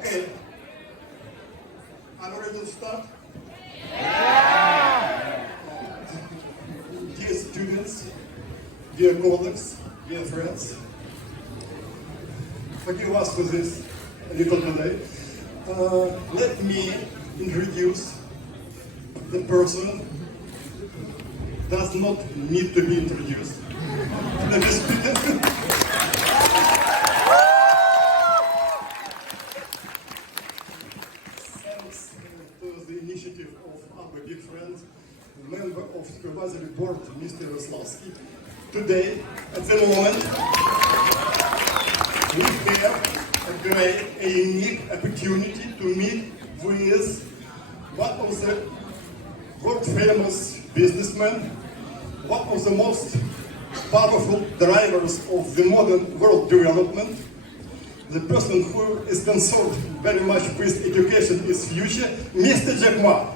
Okay. I'm ready to start. Dear students, dear colleagues, dear friends, forgive us for this little delay. Let me introduce the person does not need to be introduced. Let me speak. Thanks to the initiative of our dear friend, member of supervisory board, Mr. Roslavsky. Today, at the moment, we have a unique opportunity to meet with one of the world-famous businessmen, one of the most powerful drivers of the modern world development, the person who is concerned very much with education is future, Mr. Jack Ma.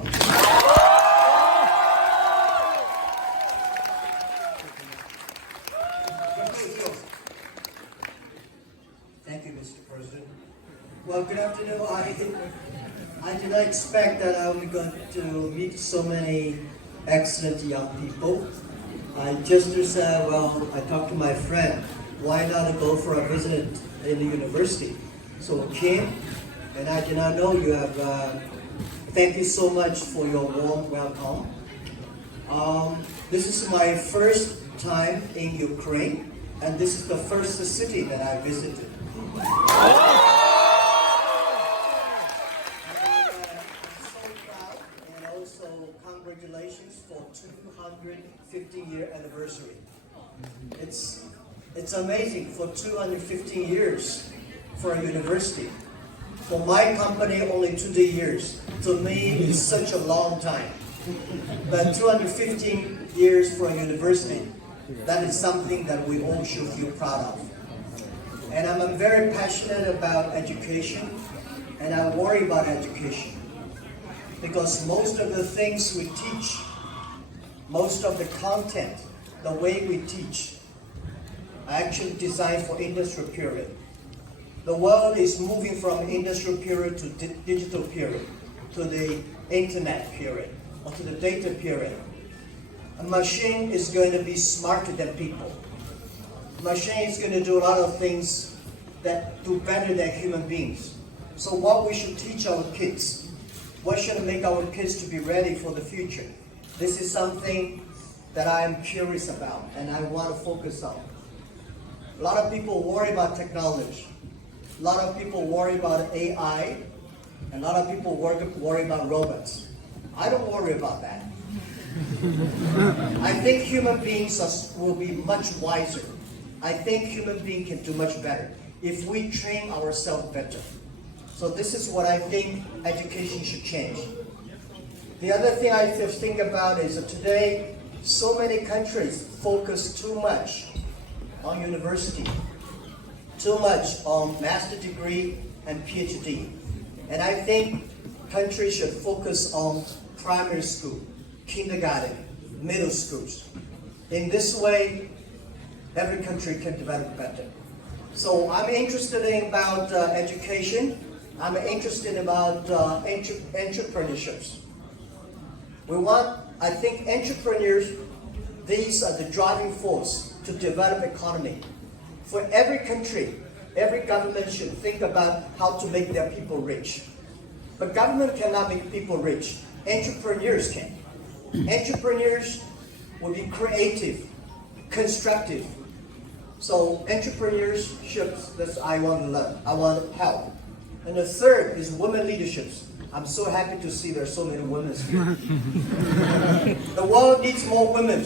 Thank you, Mr. President. Well, good afternoon. I did not expect that I was going to meet so many excellent young people. I just said, well, I talked to my friend, why not go for a visit in the university? So I came, and I did not know you have, thank you so much for your warm welcome. This is my first time in Ukraine, and this is the first city that I visited. Congratulations for 250-year anniversary. It's amazing for 215 years for a university. For my company, only 2 years. To me, it's such a long time. But 215 years for a university, that is something that we all should feel proud of. And I'm very passionate about education, and I worry about education. Because most of the things we teach, most of the content, the way we teach, are actually designed for industrial period. The world is moving from industrial period to digital period, to the internet period, or to the data period. A machine is going to be smarter than people. A machine is going to do a lot of things that do better than human beings. So what we should teach our kids, what should make our kids to be ready for the future? This is something that I am curious about and I want to focus on. A lot of people worry about technology. A lot of people worry about AI. And a lot of people worry about robots. I don't worry about that. I think human beings will be much wiser. I think human beings can do much better if we train ourselves better. So this is what I think education should change. The other thing I just think about is that today, so many countries focus too much on university, too much on master degree and PhD. And I think countries should focus on primary school, kindergarten, middle schools. In this way, every country can develop better. So I'm interested in about education. I'm interested about entrepreneurships. I think entrepreneurs, these are the driving force to develop economy. For every country, every government should think about how to make their people rich. But government cannot make people rich. Entrepreneurs can. Entrepreneurs will be creative, constructive. So entrepreneurships, that's I want to learn. I want to help. And the third is women leaderships. I'm so happy to see there's so many women here. The world needs more women.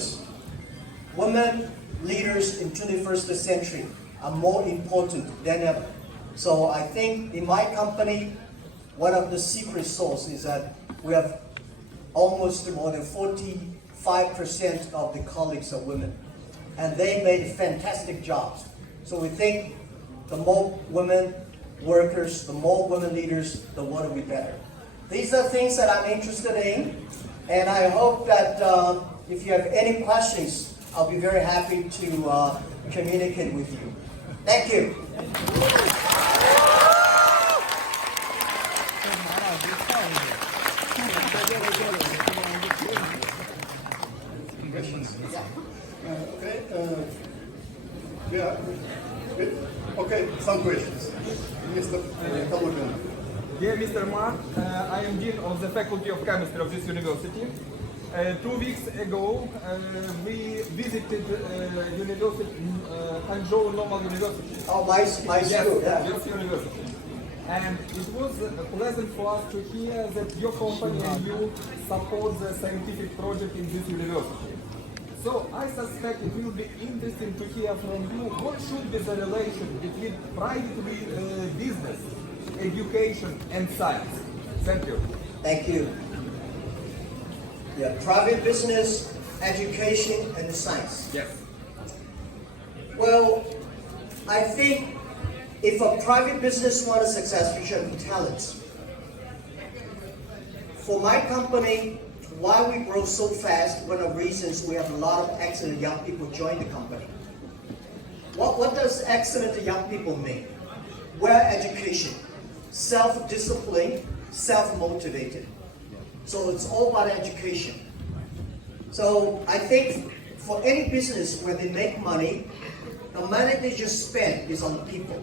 Women leaders in 21st century are more important than ever. So I think in my company, one of the secret sauce is that we have almost more than 45% of the colleagues are women. And they made fantastic jobs. So we think the more women workers, the more women leaders, the world will be better. These are things that I'm interested in, and I hope that if you have any questions, I'll be very happy to communicate with you. Thank you. questions. Mr. Kalugin. Dear Mr. Ma, I am Dean of the Faculty of Chemistry of this university. 2 weeks ago, we visited university, Hangzhou Normal University. Oh, my school, yeah. Yes, university. And it was pleasant for us to hear that your company and you support the scientific project in this university. So I suspect it will be interesting to hear from you what should be the relation between private business, education and science. Thank you. Thank you. Yeah, private business, education, and science. Yes. Well, I think if a private business wants success, you should have talents. For my company, why we grow so fast, one of the reasons we have a lot of excellent young people join the company. What does excellent young people mean? Well education, self-discipline, self-motivated. So it's all about education. So I think for any business where they make money, the money they just spend is on the people.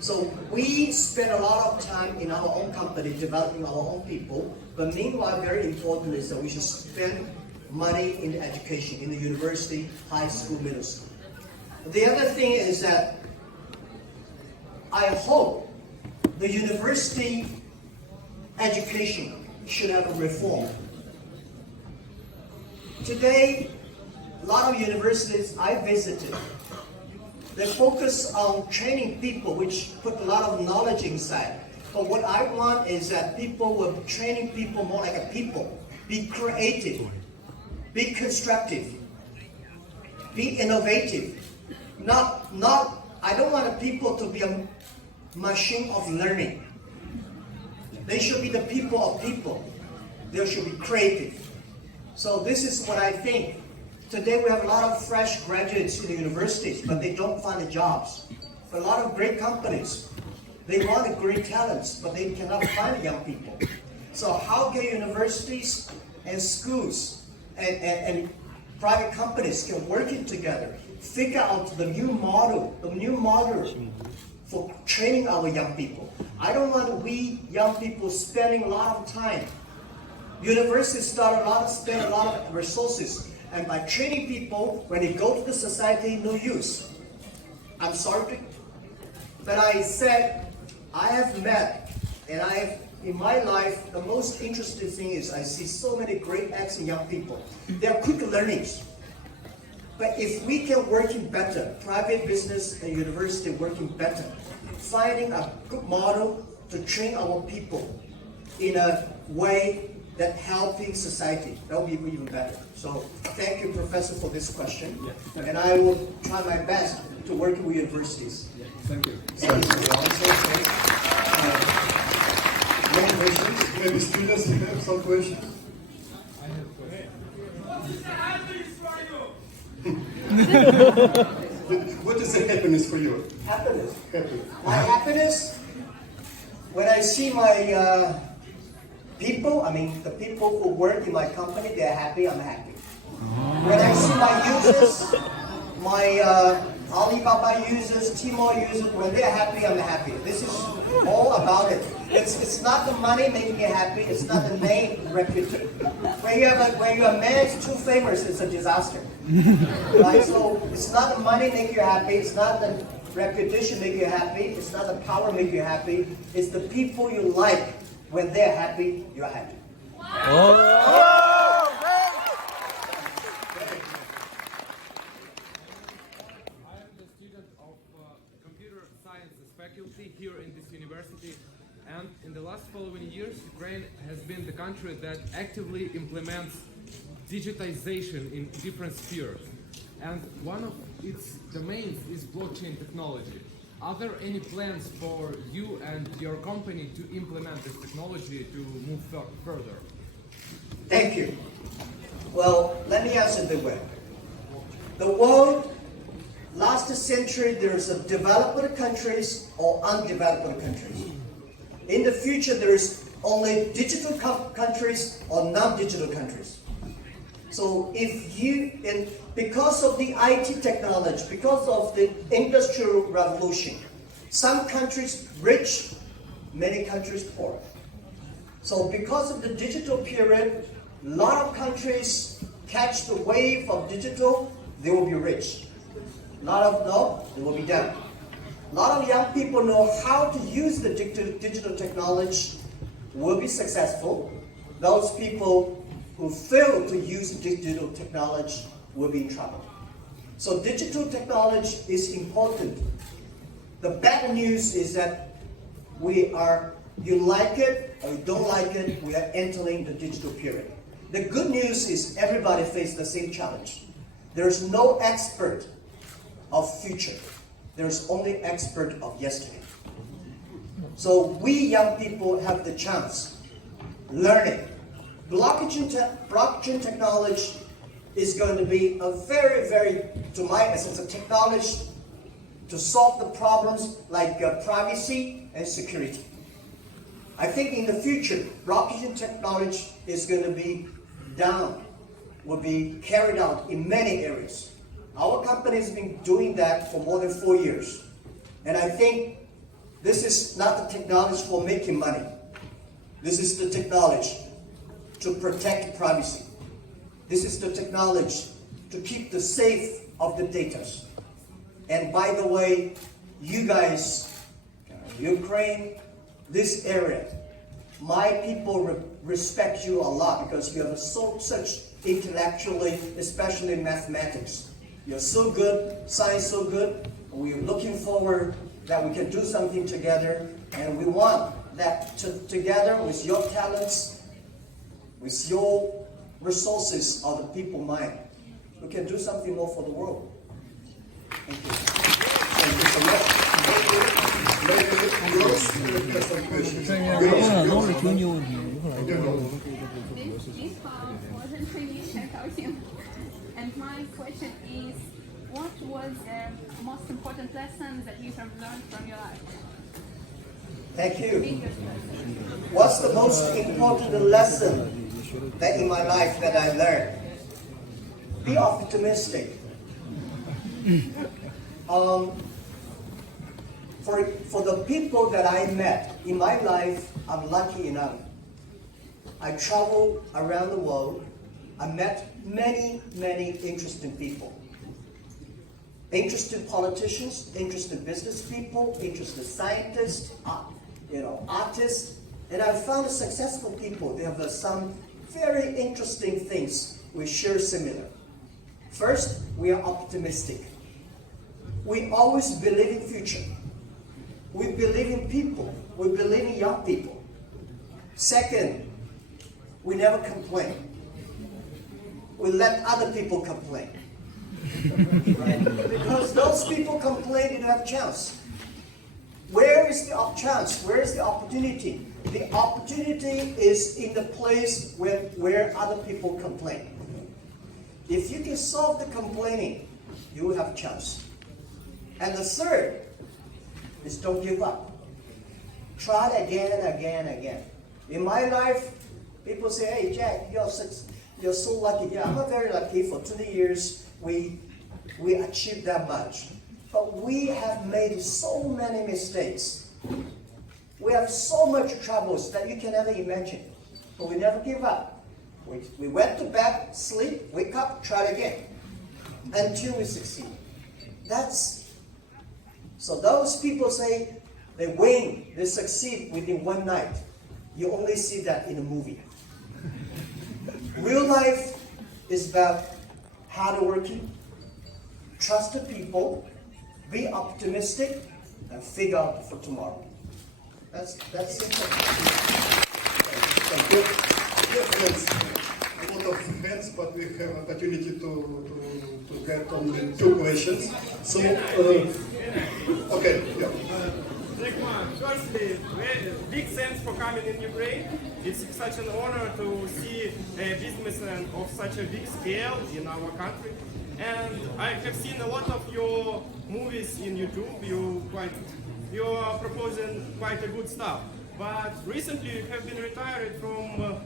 So we spend a lot of time in our own company developing our own people, but meanwhile very important is that we should spend money in education, in the university, high school, middle school. The other thing is that I hope the university education should have a reform. Today, a lot of universities I visited, they focus on training people, which put a lot of knowledge inside. But what I want is that people will training people more like a people. Be creative, be constructive, be innovative. I don't want the people to be a machine of learning. They should be the people of people. They should be creative. So this is what I think. Today we have a lot of fresh graduates in the universities, but they don't find the jobs. But a lot of great companies, they want great talents, but they cannot find young people. So how can universities and schools and private companies can working together, figure out the new model for training our young people? I don't want we young people spending a lot of time. Universities spend a lot of resources. And by training people, when they go to the society, no use. I'm sorry, but I said, I have met, and in my life, the most interesting thing is I see so many great excellent young people. They're quick learners. But if we can working better, private business and university working better, finding a good model to train our people in a way that helping society, that will be even better. So thank you, Professor, for this question. Yeah. And I will try my best to work with universities. Yeah. Thank you. More questions? Maybe students have some questions? I have questions. What is the happiness for you? Happiness. Happiness. My happiness, when I see my people, the people who work in my company, they're happy, I'm happy. When I see my users, my Alibaba users, Tmall users, when they're happy, I'm happy. This is all about it. It's not the money making you happy, it's not the name, reputation. When your man is too famous, it's a disaster. Right? So it's not the money making you happy, it's not the reputation making you happy, it's not the power making you happy, it's the people you like. When they're happy, you're happy. I am the student of computer sciences faculty here in this university, and in the last following years, Ukraine has been the country that actively implements digitization in different spheres. And one of its domains is blockchain technology. Are there any plans for you and your company to implement this technology to move further? Thank you. Well, let me answer the way. The world, last century, there's a developed countries or undeveloped countries. In the future, there's only digital countries or non-digital countries. So because of the IT technology, because of the industrial revolution, Some countries rich, many countries poor. So because of the digital period, a lot of countries catch the wave of digital, they will be rich. A lot of no, they will be down. A lot of young people know how to use the digital technology, will be successful. Those people who fail to use digital technology will be in trouble. So digital technology is important. The bad news is that you like it or you don't like it, we are entering the digital period. The good news is everybody faces the same challenge. There's no expert of future. There's only expert of yesterday. So we young people have the chance learning. Blockchain technology is going to be a very, to my essence, a technology to solve the problems like privacy and security. I think in the future, blockchain technology is going to be will be carried out in many areas. Our company has been doing that for more than 4 years. And I think this is not the technology for making money. This is the technology to protect privacy. This is the technology to keep the safe of the data. And by the way, you guys, Ukraine, this area, my people respect you a lot because you have such intellectually, especially mathematics. You're so good, science so good. We're looking forward that we can do something together, and we want that together with your talents, with your resources of the people mind, we can do something more for the world. Thank you. Thank you so much. And my question is, what was the most important lesson that you have learned from your life? Thank you. What's the most important lesson that in my life that I learned? Be optimistic. For the people that I met in my life, I'm lucky enough. I traveled around the world. I met many interesting people. Interested politicians, interested business people, interested scientists, artists, and I found successful people. They have some very interesting things we share similar. First, we are optimistic. We always believe in future. We believe in people. We believe in young people. Second, we never complain. We let other people complain. Right? Because those people complain, they don't have chance. Where is the chance? Where is the opportunity? The opportunity is in the place where other people complain. If you can solve the complaining, you will have a chance. And the third is don't give up. Try it again. In my life, people say, hey, Jack, you're so lucky. Yeah, I'm very lucky. For 20 years, we achieved that much. But we have made so many mistakes. We have so much troubles that you can never imagine. But we never give up. We went to bed, sleep, wake up, try it again. Until we succeed. So those people say they win, they succeed within one night. You only see that in a movie. Real life is about hard working, trust the people, be optimistic, and figure out for tomorrow. That's simple. A lot of hands, but we have opportunity to get only 2 questions. So, okay, yeah. Firstly, big thanks for coming in Ukraine. It's such an honor to see a businessman of such a big scale in our country. And I have seen a lot of your movies in YouTube. You are proposing quite a good stuff. But recently you have been retired from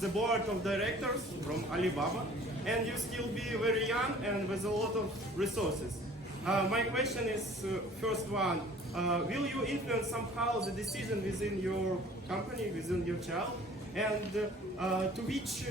the board of directors from Alibaba, and you still be very young and with a lot of resources. My question is, first one, will you influence somehow the decision within your company, within your child? And to which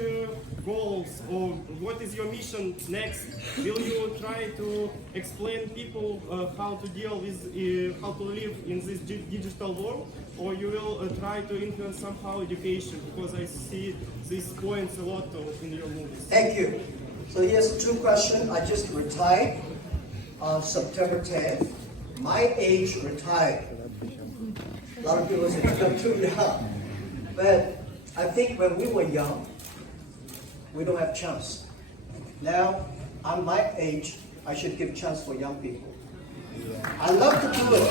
goals or what is your mission next? Will you try to explain people how to deal with, how to live in this digital world? Or you will try to influence somehow education? Because I see these points a lot in your movies. Thank you. So here's two questions. I just retired on September 10th. My age retired. A lot of people say I'm too young. But I think when we were young, we don't have chance. Now, I'm my age, I should give chance for young people. I love to do it.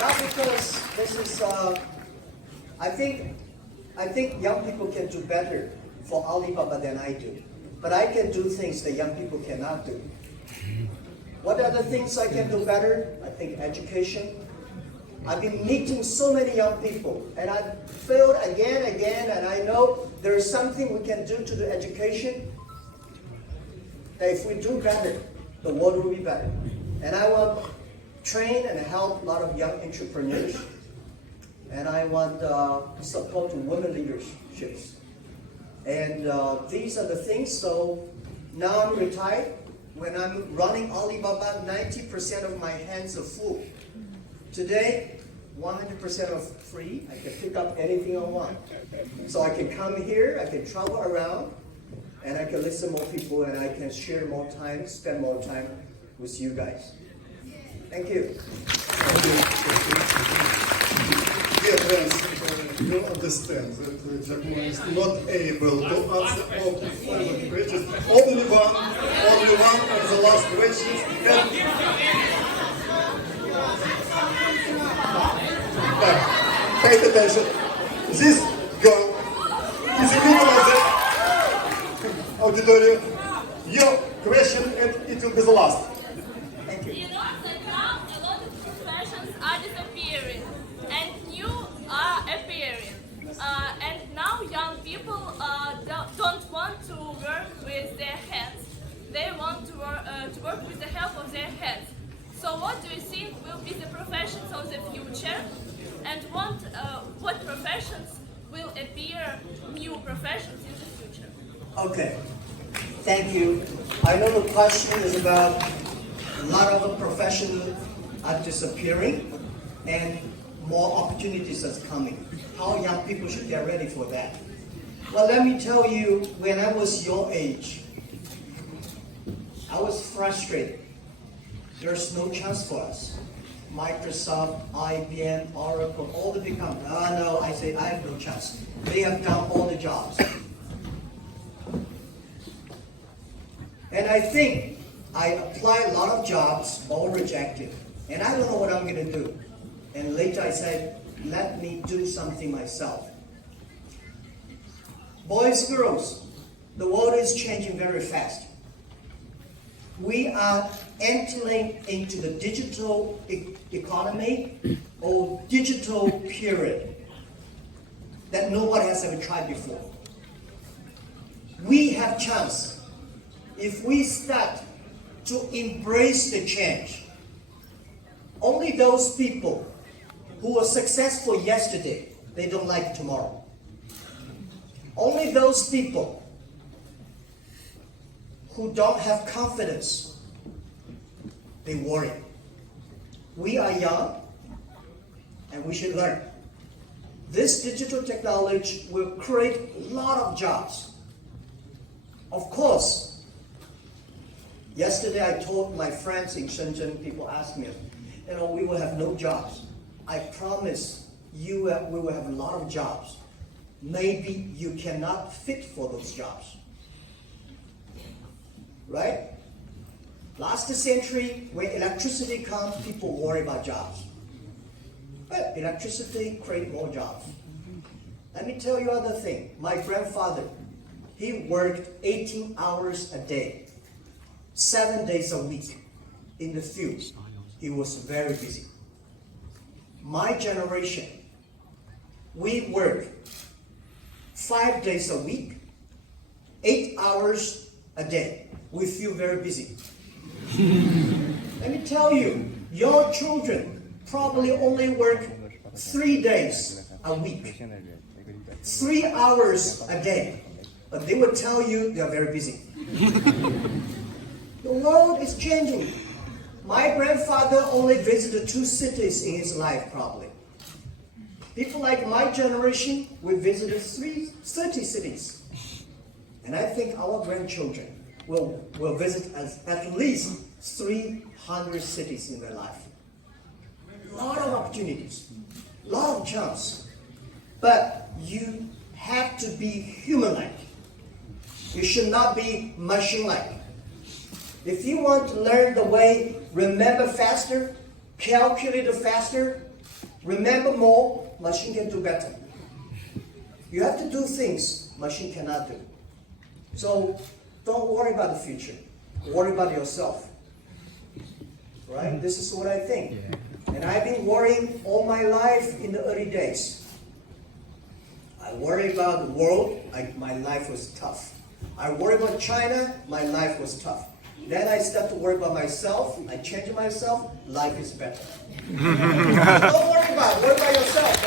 not because this is, I think young people can do better for Alibaba than I do. But I can do things that young people cannot do. What are the things I can do better? I think education. I've been meeting so many young people, and I've failed again, and I know there is something we can do to the education, that if we do better, the world will be better. And I want to train and help a lot of young entrepreneurs, and I want support women leaderships. And these are the things. So now I'm retired. When I'm running Alibaba, 90% of my hands are full. Today, 100% of free. I can pick up anything I want. So I can come here, I can travel around, and I can listen to more people, and I can share more time, spend more time with you guys. Thank you. Dear friends, you understand that Giacomo is not able to answer all the questions. Only one of the last questions. Pay attention. This girl is in the middle of the auditorium. Your question, and it will be the last. Thank you. You know that now a lot of professions are disappearing and new are appearing. And now young people don't want to work with their hands. They want to work with the help of their heads. So what do you think will be the professions of the future? And what professions will appear, new professions in the future? Okay, thank you. I know the question is about a lot of the professions are disappearing and more opportunities are coming. How young people should get ready for that? Well, let me tell you, when I was your age, I was frustrated. There's no chance for us. Microsoft, IBM, Oracle, all the big companies. No, I say I have no chance. They have done all the jobs. And I think I applied a lot of jobs, all rejected. And I don't know what I'm going to do. And later I said, let me do something myself. Boys, girls, the world is changing very fast. We are entering into the digital economy or digital period that nobody has ever tried before. We have chance if we start to embrace the change. Only those people who were successful yesterday, they don't like tomorrow. Only those people who don't have confidence, they worry. We are young and we should learn. This digital technology will create a lot of jobs. Of course, yesterday I told my friends in Shenzhen, people asked me, we will have no jobs. I promise you we will have a lot of jobs. Maybe you cannot fit for those jobs. Right? Last century, when electricity comes, people worry about jobs. But electricity creates more jobs. Let me tell you another thing. My grandfather, he worked 18 hours a day, 7 days a week in the field. He was very busy. My generation, we work 5 days a week, 8 hours a day. We feel very busy. Let me tell you, your children probably only work 3 days a week, 3 hours a day, but they will tell you they are very busy. The world is changing. My grandfather only visited 2 cities in his life, probably. People like my generation, we visited 30 cities. And I think our grandchildren will visit at least 300 cities in their life. A lot of opportunities, a lot of chance. But you have to be human-like. You should not be machine-like. If you want to learn the way, remember faster, calculate faster, remember more, machine can do better. You have to do things machine cannot do. So don't worry about the future. Worry about yourself. Right? This is what I think. And I've been worrying all my life in the early days. I worry about the world, my life was tough. I worry about China, my life was tough. Then I start to worry about myself, I change myself, life is better. Don't worry about it, worry about yourself.